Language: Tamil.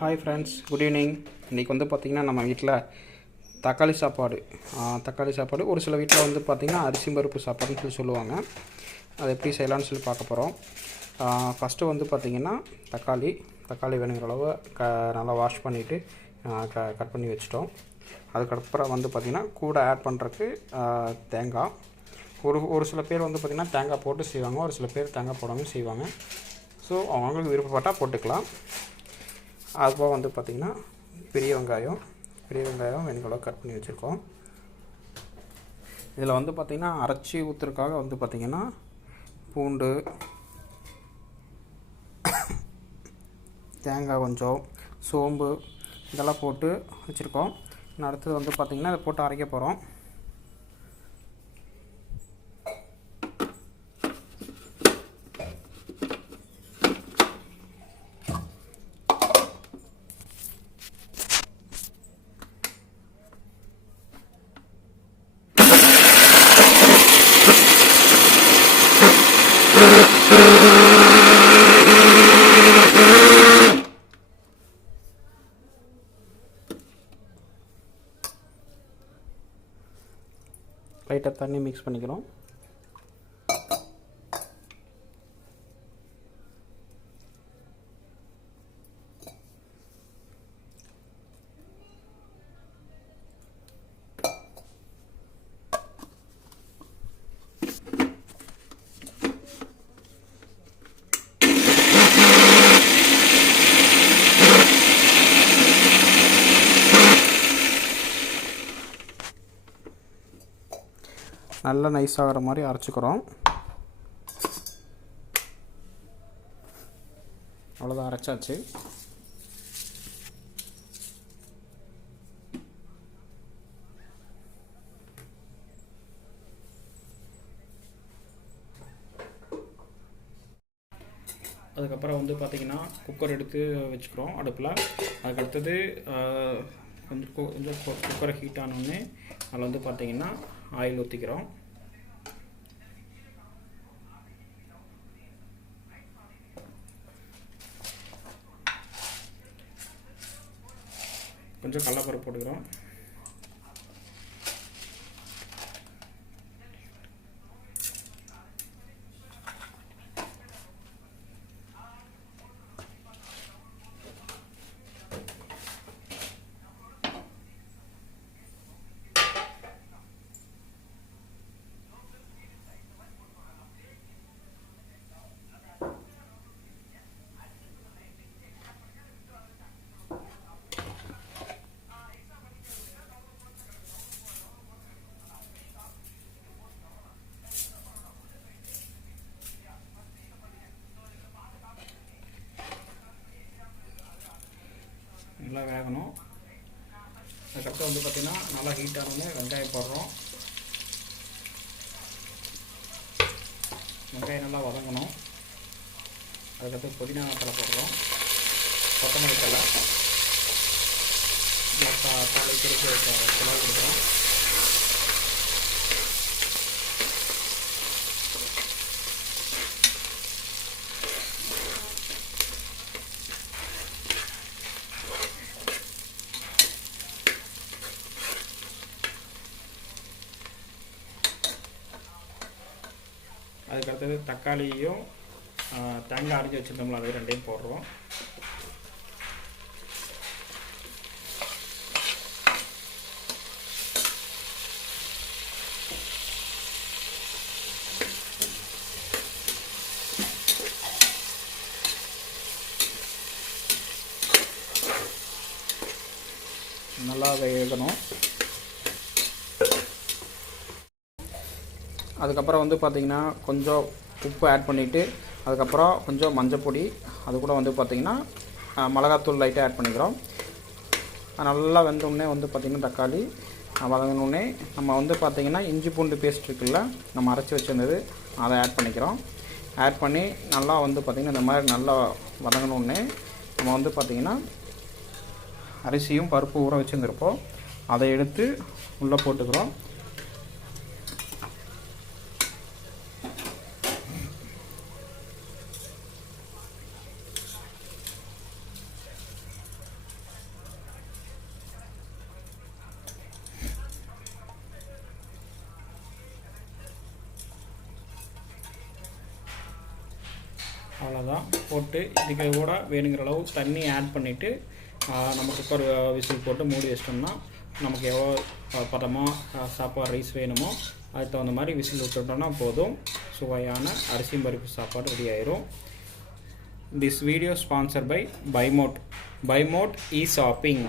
Hi friends, good evening. இன்றைக்கி வந்து பார்த்திங்கன்னா நம்ம வீட்டில் தக்காளி சாப்பாடு ஒரு சில வீட்டில் வந்து பார்த்திங்கன்னா அரிசி பருப்பு சாப்பாடுன்னு சொல்லுவாங்க. அதை எப்படி செய்யலான்னு பார்க்க போகிறோம். ஃபஸ்ட்டு வந்து பார்த்திங்கன்னா தக்காளி வேணுங்கிற அளவு நல்லா வாஷ் பண்ணிவிட்டு கட் பண்ணி வச்சிட்டோம். அதுக்கப்புறம் வந்து பார்த்திங்கன்னா கூட ஆட் பண்ணுறதுக்கு தேங்காய். ஒரு சில பேர் வந்து பார்த்திங்கன்னா தேங்காய் போட்டு செய்வாங்க, ஒரு சில பேர் தேங்காய் போடாமல் செய்வாங்க. ஸோ அவங்களுக்கு விருப்பப்பட்டால் போட்டுக்கலாம். அதுபோக வந்து பார்த்திங்கன்னா பெரிய வெங்காயம் வேணுங்களோ கட் பண்ணி வச்சுருக்கோம். இதில் வந்து பார்த்திங்கன்னா அரைச்சி ஊற்றுறதுக்காக வந்து பார்த்திங்கன்னா பூண்டு, தேங்காய் கொஞ்சம், சோம்பு இதெல்லாம் போட்டு வச்சுருக்கோம். அடுத்தது வந்து பார்த்திங்கன்னா இதை போட்டு அரைக்க போகிறோம். லைட்டாக தண்ணி மிக்ஸ் பண்ணிக்கிறோம். நல்லா நைஸ் ஆகிற மாதிரி அரைச்சிக்கிறோம். அவ்வளோதான், அரைச்சாச்சு. அதுக்கப்புறம் வந்து பார்த்திங்கன்னா குக்கர் எடுத்து வச்சுக்கிறோம் அடுப்பில். அதுக்கடுத்தது கொஞ்சம் குக்கரை ஹீட் ஆனோடனே அதில் வந்து பார்த்திங்கன்னா ஆயில் ஊற்றிக்கிறோம். கொஞ்சம் கடலைப்பருப்பு போட்டுக்கிறோம். நல்லா வேகணும். அதுக்கப்புறம் வந்து பார்த்திங்கன்னா நல்லா ஹீட் ஆனோடனே வெங்காயம் போடுறோம். வெங்காயம் நல்லா வதங்கணும். அதுக்கப்புறம் புதினா தலை போடுறோம், கொத்தமல்லி தலை, தாளிக்கிறதுக்கு கிளறி கொடுக்குறோம். அதுக்கடுத்தது தக்காளியும் தேங்காய் அரைஞ்சி வச்சுருந்தோம்ல அது ரெண்டையும் போடுறோம். நல்லா வேகணும். அதுக்கப்புறம் வந்து பார்த்திங்கன்னா கொஞ்சம் உப்பு ஆட் பண்ணிவிட்டு அதுக்கப்புறம் கொஞ்சம் மஞ்சள் பொடி, அது கூட வந்து பார்த்திங்கன்னா மிளகாத்தூள் லைட்டாக ஆட் பண்ணிக்கிறோம். நல்லா வெந்தோடனே வந்து பார்த்திங்கன்னா தக்காளி வதங்கினோடனே நம்ம வந்து பார்த்திங்கன்னா இஞ்சி பூண்டு பேஸ்ட் இருக்குல்ல, நம்ம அரைச்சி வச்சுருந்தது அதை ஆட் பண்ணிக்கிறோம். ஆட் பண்ணி நல்லா வந்து பார்த்திங்கன்னா இந்த மாதிரி நல்லா வதங்கினோடனே நம்ம வந்து பார்த்திங்கன்னா அரிசியும் பருப்பு ஊற வச்சுருந்துருப்போம், அதை எடுத்து உள்ளே போட்டுக்கிறோம். அவ்வளோதான். போட்டு இதுக்கு கூட வேணுங்கிற அளவு தண்ணி ஆட் பண்ணிவிட்டு நம்ம குக்கர் விசில் போட்டு மூடி வச்சிட்டோம்னா நமக்கு எவ்வளோ பதமாக சாப்பாடு ரைஸ் வேணுமோ அதுக்கு தகுந்த மாதிரி விசில் விட்டுட்டோம்னா போதும். சுவையான அரிசி பருப்பு சாப்பாடு ரெடி ஆயிரும். This video sponsor by Bymot. Bymot e shopping.